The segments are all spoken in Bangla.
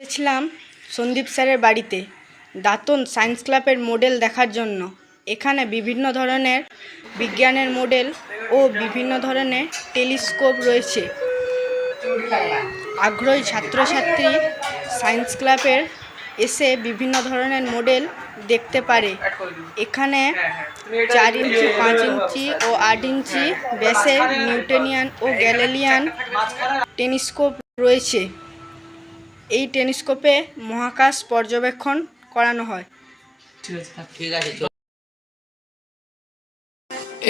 এসেছিলাম সন্দীপ স্যারের বাড়িতে দাঁতন সায়েন্স ক্লাবের মডেল দেখার জন্য। এখানে বিভিন্ন ধরনের বিজ্ঞানের মডেল ও বিভিন্ন ধরনের টেলিস্কোপ রয়েছে। আগ্রহী ছাত্রছাত্রী সায়েন্স ক্লাবের এসে বিভিন্ন ধরনের মডেল দেখতে পারে। এখানে 4 ইঞ্চি, 5 ইঞ্চি ও 8 ইঞ্চি ব্যাসের নিউটনিয়ান ও গ্যালিলিয়ান টেলিস্কোপ রয়েছে। এই টেলিস্কোপে মহাকাশ পর্যবেক্ষণ করানো হয়।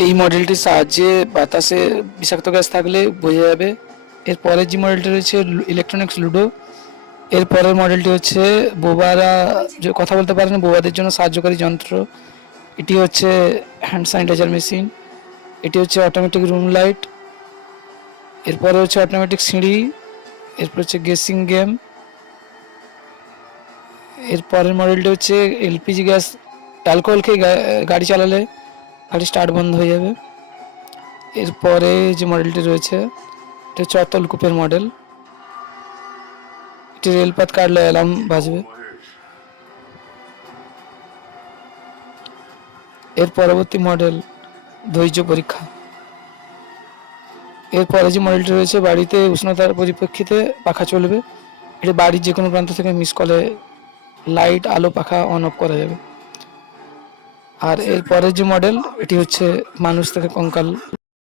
এই মডেলটির সাহায্যে বাতাসে বিষাক্ত গ্যাস থাকলে বোঝা যাবে। এরপরের যে মডেলটি রয়েছে ইলেকট্রনিক্স লুডো। এরপরের মডেলটি হচ্ছে বোবারা যে কথা বলতে পারে না, বোবাদের জন্য সাহায্যকারী যন্ত্র। এটি হচ্ছে হ্যান্ড স্যানিটাইজার মেশিন। এটি হচ্ছে অটোমেটিক রুম লাইট। এরপরে হচ্ছে অটোমেটিক সিঁড়ি। এরপর হচ্ছে গেসিং গেম। এরপরের মডেলটি হচ্ছে এলপিজি গ্যাস। অ্যালকোহল খেয়ে গাড়ি চালালে গাড়ি স্টার্ট বন্ধ হয়ে যাবে। এরপরে যে মডেলটি রয়েছে এটা হচ্ছে অতলকূপের মডেল। এটি রেলপথ কাটলে অ্যালার্ম বাজবে। এর পরবর্তী মডেল ধৈর্য পরীক্ষা। এরপরে যে মডেলটি রয়েছে বাড়িতে উষ্ণতার পরিপ্রেক্ষিতে পাখা চলবে। এটি বাড়ির যে কোনো প্রান্ত থেকে মিস কলে লাইট, আলো, পাখা অন অফ করা যাবে। আর এর পরের যে মডেল এটি হচ্ছে মানুষ থেকে কঙ্কাল।